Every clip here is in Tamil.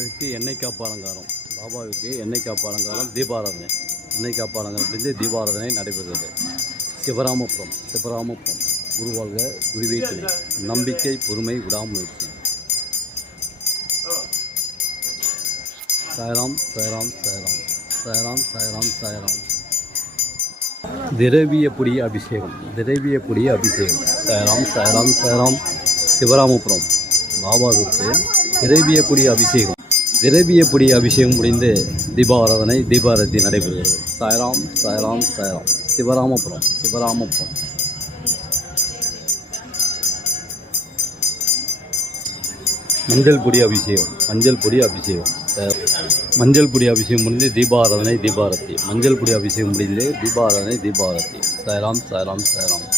பாபாவுக்கு எண்ணெய் காப்பு அலங்காரம். பாபாவுக்கு எண்ணெய் காப்பு அலங்காரம் தீபாராதனை. எண்ணெய் காப்பு அலங்காரம் முடிந்து தீபாராதனை நடைபெறுகிறது. சிவராமபுரம் சிவராமபுரம். குருவாழ்க குருவே துணை நம்பிக்கை பொறுமை விடாமுயற்சி சாய்ராம் சாய்ராம் சாய்ராம். சாயராம் சாய்ராம் சாயராம். திரவிய பொடி அபிஷேகம். திரவிய பொடி அபிஷேகம். சாய்ராம் சாயராம் சாய்ராம். சிவராமபுரம். பாபாவிற்கு திரவிய பொடி அபிஷேகம். திரவிய பொடி அபிஷேகம் முடிந்து தீபாராதனை தீபாரதி நடைபெறுகிறது. சாய்ராம் சாய்ராம் சாய்ராம். சிவராமபுரம் சிவராமபுரம். மஞ்சள் பொடி அபிஷேகம் மஞ்சள் பொடி அபிஷேகம். மஞ்சள் பொடி அபிஷேகம் முடிந்து தீபாராதனை தீபாரதி. மஞ்சள் பொடி அபிஷேகம் முடிந்து தீபாராதனை தீபாரதி. சாய்ராம் சாய்ராம் சாய்ராம்.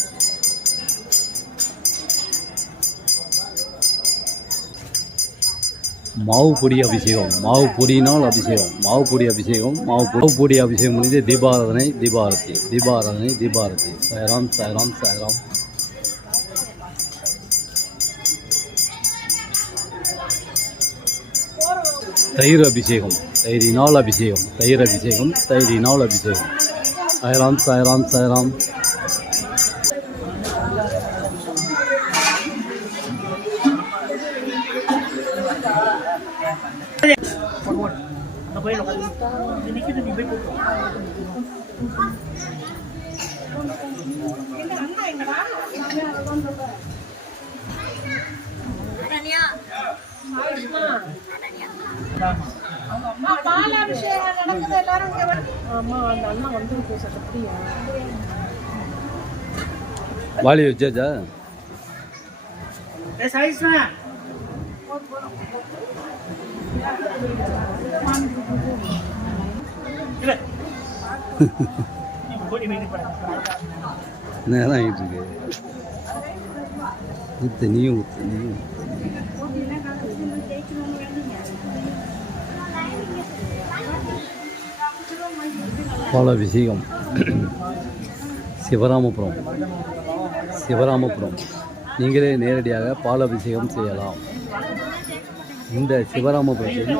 மாவு பொடி அபிஷேகம் மாவு பொடியினால் அபிஷேகம் மாவு பொடி அபிஷேகம் மாவு மாவு பொடி அபிஷேகம் முடிந்து தீபாராதனை தீபாரதி தீபாராதனை தீபாரதி. சாய்ராம் சாய்ராம் சாய்ராம். தயிர் அபிஷேகம் தயிரினால் அபிஷேகம் தயிர் அபிஷேகம் தயிரினால் அபிஷேகம். சாய்ராம் சாய்ராம் சாய்ராம். பாலாபிஷேகம் நடக்குது எல்லாரும் இங்க வந்து. ஆமா அந்த அண்ணா வந்து நேரம் ஆகிட்டு இருக்கு. ஊத்து நீயும் ஊத்து நீயும் ஊத்து. பாலாபிஷேகம். சிவராமபுரம். சிவராமபுரம். நீங்களே நேரடியாக பாலாபிஷேகம் செய்யலாம். இந்த சிவராமபுரத்தில்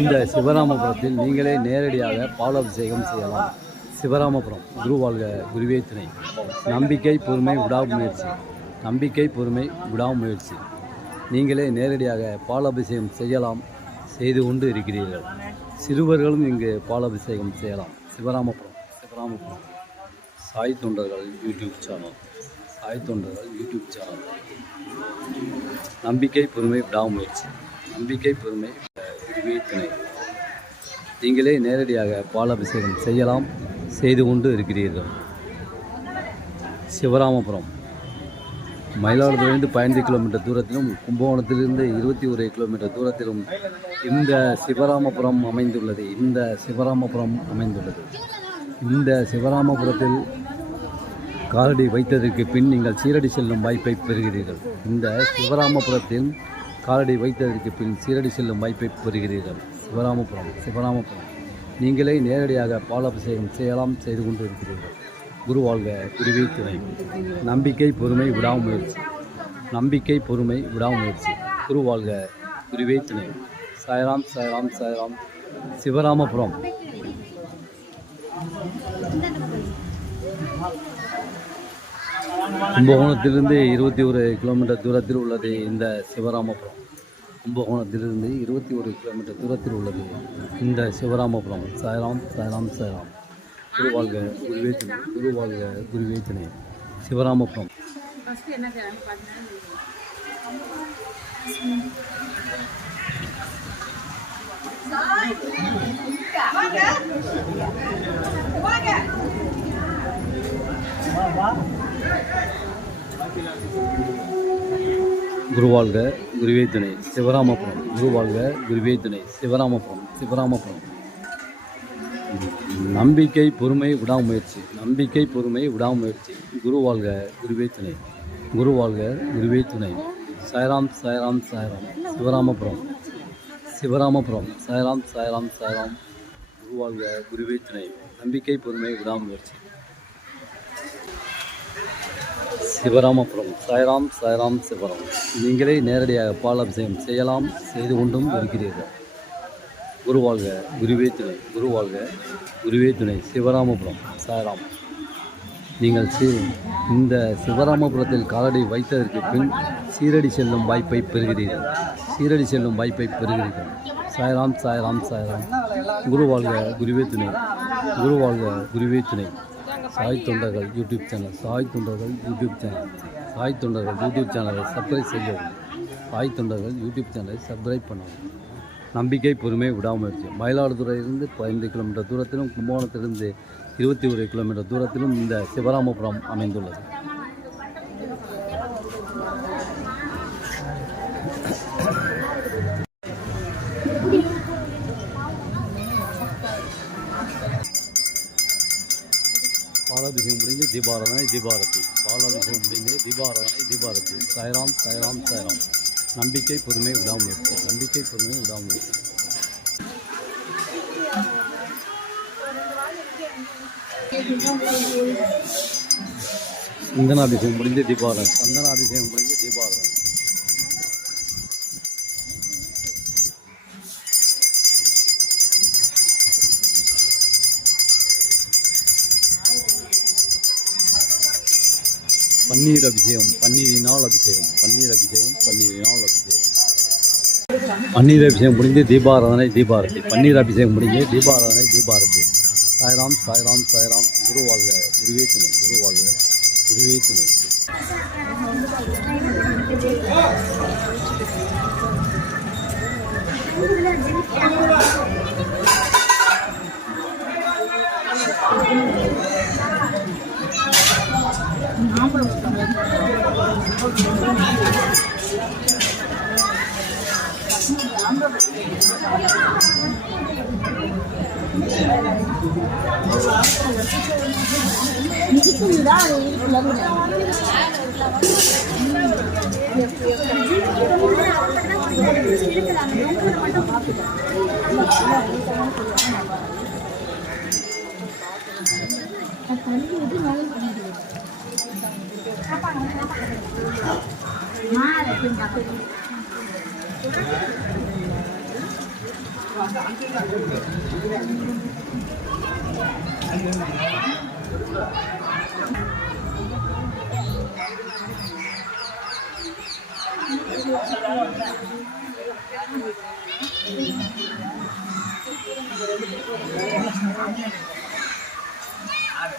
இந்த சிவராமபுரத்தில் நீங்களே நேரடியாக பாலாபிஷேகம் செய்யலாம். சிவராமபுரம் குருவாழ்க குருவே துணை. நம்பிக்கை பொறுமை விடாமுயற்சி நம்பிக்கை பொறுமை விடாமுயற்சி நீங்களே நேரடியாக பாலாபிஷேகம் செய்யலாம் செய்து கொண்டு இருக்கிறீர்கள். சிறுவர்களும் இங்கு பாலாபிஷேகம் செய்யலாம். சிவராமபுரம் சிவராமபுரம். சாய் தொண்டர்கள் யூடியூப் சேனல். சாய் தொண்டர்கள் யூடியூப் சேனல். நம்பிக்கை பொறுமை விடாமுயற்சி நம்பிக்கை பொறுமை குருவே துணை நீங்களே நேரடியாக பாலாபிஷேகம் செய்யலாம் செய்து கொண்டு இருக்கிறீர்கள். சிவராமபுரம். மயிலாடுதுறையிலிருந்து பதினைந்து கிலோமீட்டர் தூரத்திலும் கும்பகோணத்திலிருந்து இருபத்தி ஒரு கிலோமீட்டர் தூரத்திலும் இந்த சிவராமபுரம் அமைந்துள்ளது. இந்த சிவராமபுரம் அமைந்துள்ளது. இந்த சிவராமபுரத்தில் காலடி வைத்ததற்கு பின் நீங்கள் சீரடி செல்லும் வாய்ப்பை பெறுகிறீர்கள். இந்த சிவராமபுரத்தில் காலடி வைத்ததற்கு பின் சீரடி செல்லும் வாய்ப்பை பெறுகிறீர்கள். சிவராமபுரம் சிவராமபுரம். நீங்களே நேரடியாக பாலாபிஷேகம் செய்யலாம் செய்து கொண்டு இருக்கிறீர்கள் குரு வாழ்க குருவை துணை. நம்பிக்கை பொறுமை விடாமுயற்சி. நம்பிக்கை பொறுமை விடாமுயற்சி. குரு வாழ்க குருவே துணை. சாய்ராம் சாய்ராம் சாய்ராம். சிவராமபுரம். கும்பகோணத்திலிருந்து இருபத்தி ஒரு கிலோமீட்டர் தூரத்தில் உள்ளது இந்த சிவராமபுரம். கும்பகோணத்திலிருந்து இருபத்தி ஒரு கிலோமீட்டர் தூரத்தில் உள்ளது இந்த சிவராமபுரம். சாய்ராம் சாய்ராம் சாய்ராம். குருவாழ்க குருவே துணை குருவாழ்க குருவே துணை சிவராமபுரம். பாத்தீங்கன்னா குருவாழ்க குருவே துணை. சிவராமபுரம். குருவாழ்க குருவே துணை. சிவராமபுரம். சிவராமபுரம். நம்பிக்கை பொறுமை விடாமுயற்சி. நம்பிக்கை பொறுமை விடாமுயற்சி. குருவாழ்க குருவே துணை. குருவாழ்க குருவே துணை. சாய்ராம் சாய்ராம் சாய்ராம். சிவராமபுரம். சிவராமபுரம். சாய்ராம் சாய்ராம் சாய்ராம். குருவாழ்க குருவே துணை. நம்பிக்கை பொறுமை விடாமுயற்சி. சிவராமபுரம். சாய்ராம் சாய்ராம் சிவராம். நீங்களே நேரடியாக பாலாபிஷேகம் செய்யலாம் செய்து கொண்டும் இருக்கிறீர்கள் குருவாழ்க குருவே துணை குரு வாழ்க குருவே துணை சிவராமபுரம் சாய்ராம். நீங்கள் சி இந்த சிவராமபுரத்தில் காலடி வைத்ததற்கு பின் சீரடி செல்லும் வாய்ப்பை பெறுகிறீர்கள். சீரடி செல்லும் வாய்ப்பை பெறுகிறீர்கள். சாய்ராம் சாய்ராம் சாய்ராம். குரு வாழ்க குருவே துணை. குரு வாழ்க குருவே துணை. சாய் தொண்டர்கள் யூடியூப் சேனல் சாய் தொண்டர்கள் யூடியூப் சேனல் சாய் தொண்டர்கள் யூடியூப் சேனலை சப்ஸ்கிரைப் செய்யவும். சாய் தொண்டர்கள் யூடியூப் சேனலை சப்ஸ்கிரைப் பண்ணவும். நம்பிக்கை பொறுமை விடாமுயற்சி. மயிலாடுதுறையிலிருந்து பதினைந்து கிலோமீட்டர் தூரத்திலும் கும்பகோணத்திலிருந்து இருபத்தி ஒரு கிலோமீட்டர் தூரத்திலும் இந்த சிவராமபுரம் அமைந்துள்ளது. தீபாராதனை தீபாரதி பாலாபிஷேகம் முடிந்து தீபாராதனை தீபாரதி சாய்ராம் சாய்ராம் சாய்ராம் நம்பிக்கை பொறுமை விடாமுயற்சி நம்பிக்கை பொறுமை விடாமுயற்சி சந்தனாபிஷேகம் முடிந்து தீபாராதனை சந்தனாபிஷேகம் முடிந்து தீபாராதனை பன்னீர் அபிஷேகம் பன்னீரினால் அபிஷேகம் பன்னீர் அபிஷேகம் பன்னீரினால் அபிஷேகம் பன்னீர் அபிஷேகம் முடிந்து தீபாராதனை தீபாரதி. பன்னீர் அபிஷேகம் முடிந்து தீபாராதனை தீபாரதி. சாய்ராம் சாய்ராம் சாய்ராம். குரு வாழ்க குருவே துணை குரு வாழ்க குருவே துணை. தண்ணி விட்டு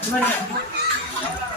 Terima kasih.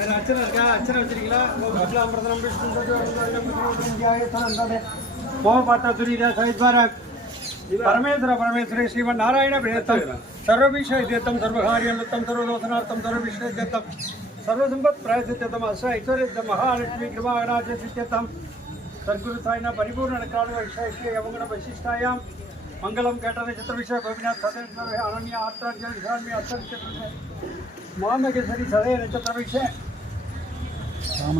வேறு அர்ச்சனை இருக்கா அர்ச்சனை வச்சிருக்கீங்களா பத்லாமிரதனம் விஷ்ணு மோகபாத்தா துரிதா சைத்வாரக் பரமேஸ்வர பரமேஸ்வரி ஸ்ரீமன் நாராயண பிரேத்தம் சர்வபிஷ இதேத்தம் சர்வகாரியந்தம் சர்வதோசனார்த்தம் சர்வபிஷ இதேத்தம் சர்வசம்பத் பிராயசித்தம் அஷ்ட ஐஸ்வர்யத்தம் மகாலட்சுமி கிருபாகராஜ சித்தியத்தம் சத்குரு சாயினா பரிபூர்ண நக்கால வைஷேஷ்ய யமங்கன வைசிஷ்டாயாம் மங்களம் கேட்ட நட்சத்திர விஷய கோபிநாத் சதய அனன்யா ஆத்ராஜ்ய விசாரண்ய அர்த்த நட்சத்திர மாமகேசரி சதய நட்சத்திர விஷய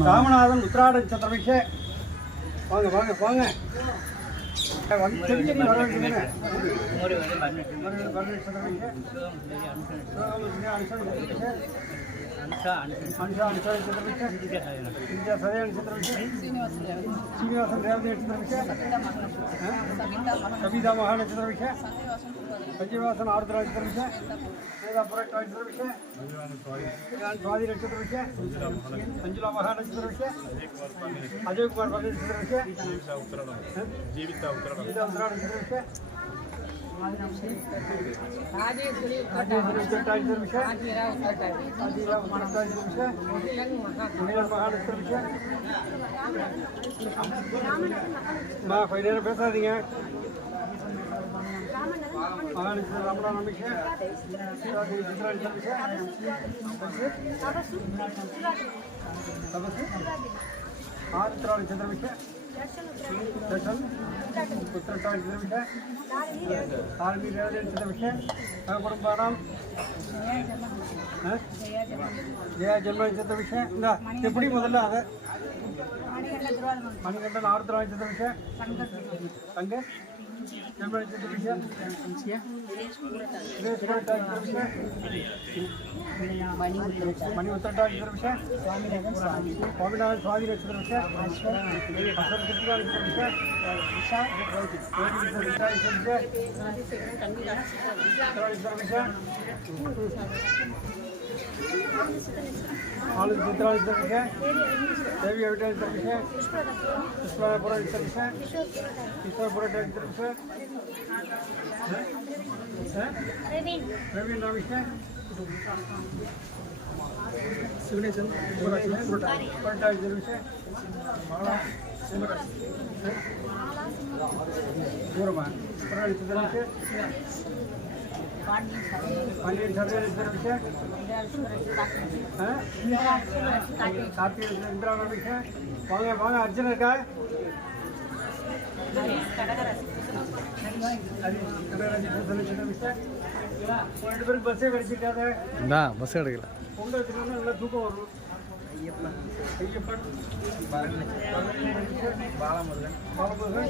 ராமநாதன். உத்ராட நட்சத்திர வாங்க வாங்க வாங்க. வந்து ಶ್ರೀನಿವಾಸನ್ ರೇವತಿ ನಕ್ಷತ್ರ ಭಿಕ್ಷೆ ಕವಿತಾ ಮಹಾ ನಕ್ಷತ್ರ ಭಿಕ್ಷೆ ಸಂಜೀವಾಸನ ಆರುದ್ರ ನಕ್ಷತ್ರ ಭಿಕ್ಷೆ ವೇದಾಪುರ ನಕ್ಷತ್ರ ಭಿಕ್ಷೆ ಸ್ವಾದಿ ನಕ್ಷತ್ರ ಭಿಕ್ಷೆ ಮಂಜುಲಾ ಮಹಾ ನಕ್ಷತ್ರ ಭಿಕ್ಷೆ ಅಜಯ್ ಕುಮಾರ್ ನಕ್ಷತ್ರ ಭಿಕ್ಷೆ ಜೀವಿತ ಉತ್ತರ ನಕ್ಷತ್ರ ಭಿಕ್ಷೆ பேசாதீங்க மகாநட்சத்திர ரமணா நம்பிக்கை சிவாஜி சித்ரா நம்பிக்கை தபசு ஆதித்ரா நட்சத்திர ஜெயா ஜென்ம நட்சத்திர விஷயம் இந்த எப்படி முதல்ல அதை மணிகண்டன் ஆர்திரா நட்சத்திர விஷயம் தங்க ಸ್ವಾಮಿನಾಥನ್ ಸ್ವಾಮಿ ಸ್ವಾಮಿನಾಥನ್ ಸ್ವಾಮಿ ಅಶ್ವರ నాలుగు చింతల సర్వీస్ దేవి evidence service Krishnapura service Kishorpura tank service Praveen Ravish Sivanesan contact service మాలా సింహ దూరమా సర్వీస్ தேவி அவிட்ட நட்சத்திர விஷயம் புஷ்பபுர நட்சத்திர விஷயம் ஈஸ்வரபுர நட்சத்திர விஷயம் பிரவீன் விஷயம் சிவனேசன் புரட்டா நட்சத்திர விஷயம் மாலா தூரமா புர நட்சத்திர விஷயம் பாண்டியன் சதய நட்சத்திர விஷயம் கார்த்திகை இந்திரா விஷயம் வாங்க வாங்க அர்ஜுன் இருக்கா ரெண்டு பேரும் பஸ்ஸே கிடைச்சிருக்காத இந்தா பஸ் எடுக்கல. பொங்கல் தினம் நல்லா தூக்கம் வரும் ஐயப்பன் ஐயப்பன் பாலமுருகன் பாலமுருகன்.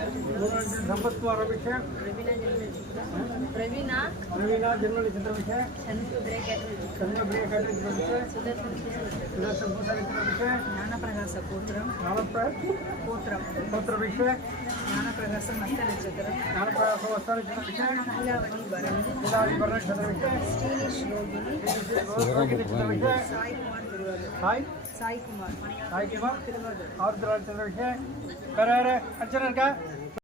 ಸಂಪತ್ಕುಮಾರ ವಿಷಯ பிரவீனா ಪ್ರವೀಣ ಜನ್ಮನಿ ಚಿತ್ರ ವಿಷಯ சண்முக பிரேக்கர் ಚಂದ್ರ ಬ್ರೇಕರ್ ಚಿತ್ರ ವಿಷಯ சுதர்சன் ಸುದರ್ಶನ್ ಭೂಷಣ ಚಿತ್ರ ವಿಷಯ ஞானப்பிரகாச கோத்திரம் ಜ್ಞಾನಪ್ರ கோத்திரம் ಪತ್ರ ವಿಷಯ ஞானப்பிரகாச மஸ்த நட்சத்திரம் ಜ್ಞಾನಪ್ರಯಾಸ ವಸ್ತಾನ ಚಿತ್ರ ವಿಷಯ மகிழாவணி பரணி ಗುಲಾಬಿ ವರ್ಣ ಚಿತ್ರ ವಿಷಯ ஸ்ரீனிஷ் ரோகிணி ರೋಗಿಣಿ ಚಿತ್ರ ವಿಷಯ சாய்குமார் திருவாரூர் ಸಾಯಿ சாய்குமார் ಸಾಯಿ ಕುಮಾರ್ ಆರ್ದ್ರ ಚಿತ್ರ ವಿಷಯ ಬೇರೆ ಯಾರೇ ಅರ್ಚನೆ இருக்கா